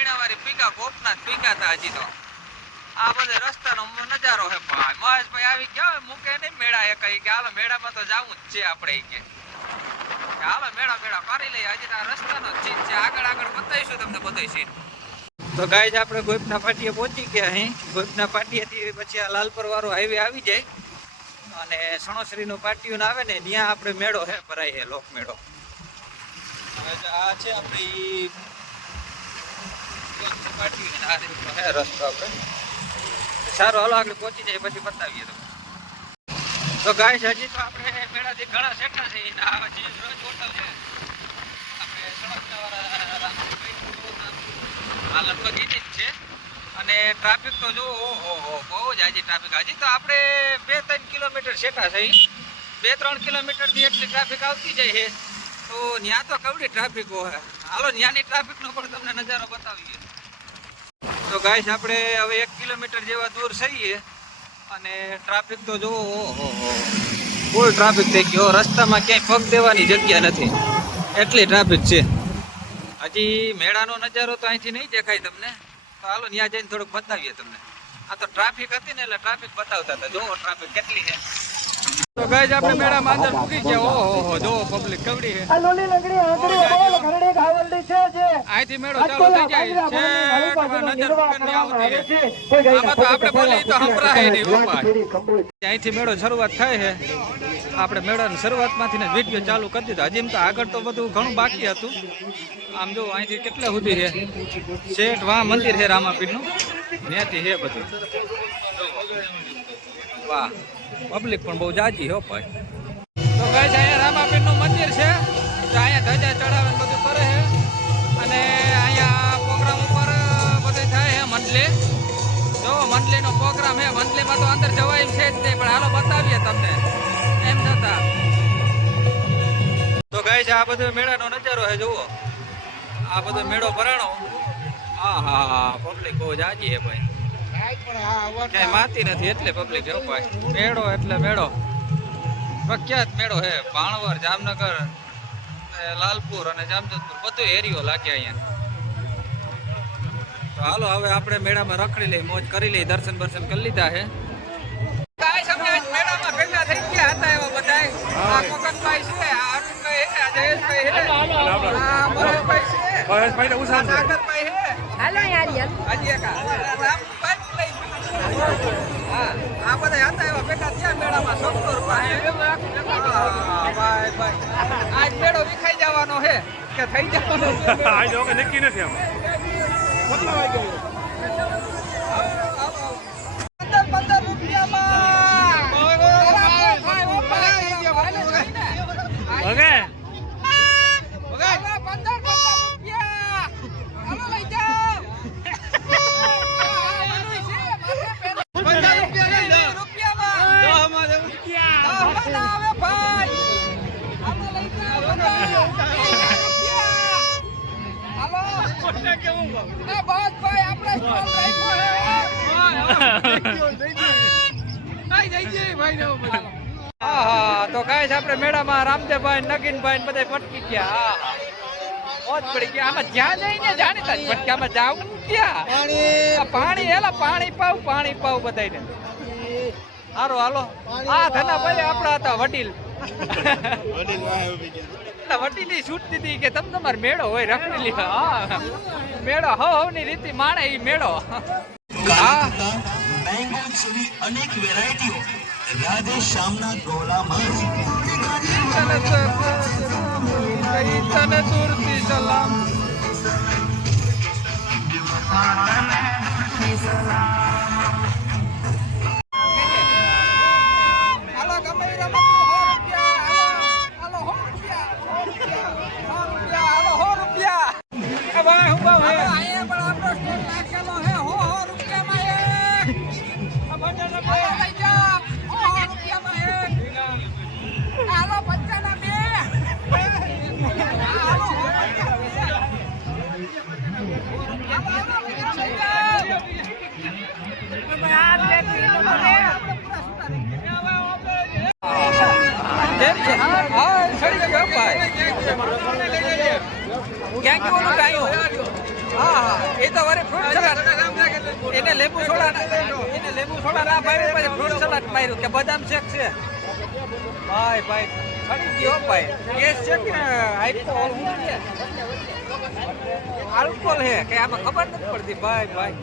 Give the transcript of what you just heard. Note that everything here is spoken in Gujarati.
મેળામાં પીકા કોપના પીકા હતા હજી તો. આ બધે રસ્તાનો નજારો હે ભાઈ. મહેશભાઈ આવી ગયા હોય, મૂકે નહીં મેળા એ કઈ કે હાલો મેળામાં તો જવું જ છે આપણે કે. હાલો મેળા મેળા કરી લઈએ. હજી આ રસ્તાનો જ સીન છે. આગળ આગળ બતાવીશું તમને બધું સીન. તો ગાય આપણે ગોપના પાટીએ પહોંચી ગયા અહીં. ગોપના પાટીએથી પછી આ લાલપર વાળો હાઈવે આવી જાય. અને સણોસરીનું પાટિયું આવે ને ત્યાં આપણે મેળો હે ભરાય છે લોક મેળો. આ છે આપણી હે સારું હાલો આગળ પહોંચી જાય, પછી બતાવીએ તમને. તો ગાય હજી તો આપણે મેળાથી ઘણા સેટા છે આ જે રોજ હોટલ છે, આપણે એની જ છે. અને ટ્રાફિક તો જો ઓહો બહુ જ હજી ટ્રાફિક હજી તો આપણે બે ત્રણ કિલોમીટર સેટા છે. બે ત્રણ કિલોમીટરથી એટલી ટ્રાફિક આવતી જાય છે. તો ત્યાં તો કવડી ટ્રાફિક હોય. હાલો ત્યાંની ટ્રાફિકનો પણ તમને નજારો બતાવીએ. તો ગાઈસ આપણે હવે એક કિલોમીટર જેવા દૂર થઈએ અને ટ્રાફિક તો જુઓ ઓહો હો ફૂલ ટ્રાફિક થઈ ગયો. રસ્તામાં ક્યાંય પગ દેવાની જગ્યા નથી. એટલી ટ્રાફિક છે. હજી મેળાનો નજારો તો અહીંથી નહીં દેખાય તમને. તો હાલો ત્યાં જઈને થોડુંક બતાવીએ તમને. આ તો ટ્રાફિક હતી ને એટલે ટ્રાફિક બતાવતા હતા. જુઓ ટ્રાફિક કેટલી છે. તો ગાઈસ આપણે મેળામાં અંદર મૂકી ગયા. ઓહો હો જોવો પબ્લિક કવડી છે આ લોલી લંગડી આંગળી બોલ ઘરડી ઘાવલડી છે જે અહીંથી મેળો ચાલુ થઈ જાય. છે નજર પકડની આવતી છે. આમાં તો આપણે બોલી તો સંભળાય નહીં ઉપાય અહીંથી મેળો શરૂઆત થાય છે. આપણે મેળાની શરૂઆતમાંથી ને વીડિયો ચાલુ કરી દીધો. હજી તો આગળ તો બધું ઘણું બાકી હતું. આમ જો અહીંથી કેટલા સુધી છે? શેઠ વાહ મંદિર છે રામાપીરનું? ત્યાંથી છે બધું. વાહ. પબ્લિક પણ બહુ જાજી હો ભાઈ. તો ગાઈસ અહીંયા રામાપીરનું મંદિર છે. તો અહીંયા ધજા ચડાવે બધું. જો મંડલીનો પ્રોગ્રામ હે. મંડલીમાં તો અંદર જવાય છે જ નહીં, પણ હાલો બતાવીએ તમને. એમ છતાં તો છે આ બધો મેળાનો નજારો છે જુઓ. આ બધો મેળો ભરાણો. હા હા હા પબ્લિક બહુ જાજી છે ભાઈ. ક્યાંય માતી નથી એટલે પબ્લિક છે ભાઈ. મેળો એટલે મેળો. પ્રખ્યાત મેળો હે, ભાણવર, જામનગર લાલપુર અને જામજોધપુર. બધું એરિયો લાગે અહીંયા. તો હાલો હવે આપણે મેળામાં રખડી લઈ મોજ કરી લઈ દર્શન બર્શન કરી લીધા છે. કાંઈ સમજાય જ મેળામાં થઈ ગયા હતા એવા બધાય. આ બધા હતા એવા ભેગા થયા મેળામાં સત્તર ભાઈ. આજ મેળો વિખાઈ જવાનો છે કે થઈ જવાનો છે. નથી આ જો કે નક્કી નથી આમ પંદર પંદર રૂપિયામાં બરાબર થાય, હો ભાઈ. હાલે જઈને. ઓકે હાલો, પંદર પંદર રૂપિયા હાલો લઈ જાઓ આ બધું છે, માથે પહેરો. વીસ રૂપિયામાં દહમાં ના આવે ભાઈ હાલો લઈ જાઓ બધા. વીસ રૂપિયા. હાલો એ બસ ભાઈ આપણે સ્ટોલ રાખ્યો છે હા હા તો કાંઈ છે આપણે મેળામાં રામદેવભાઈ નગીનભાઈ બધા પટકી ગયા મોજ પડી ગયા આમાં જ્યાં જઈને જાણીતા જ જાવું ક્યાં પાણી હેલા પાણી પાવ પાણી પાવ બધાને હારો હાલો આ ધનાભાઈ આપણા હતા વડીલ વડીલી છૂટ દીધી કે તમ તમારે મેળો હોય રખડેલી. હા. મેળો હવ હવની રીતિ માણે ઈ મેળો. હા. મેંગો જેવી અનેક વેરાયટીઓ. રાધે શ્યામના ગોળામાં તને દૂરથી સલામ. હાલો એ તો એને લેબુ સોડા ના ભાઈ પછી ફ્રૂટ માર્યું કે બદામ શેક છે. ભાઈ ભાઈ સડી ગયો, ભાઈ. કેસ છે કે આલ્કોહોલ આલ્કોહોલ હે કે આમાં ખબર નથી પડતી. ભાઈ ભાઈ.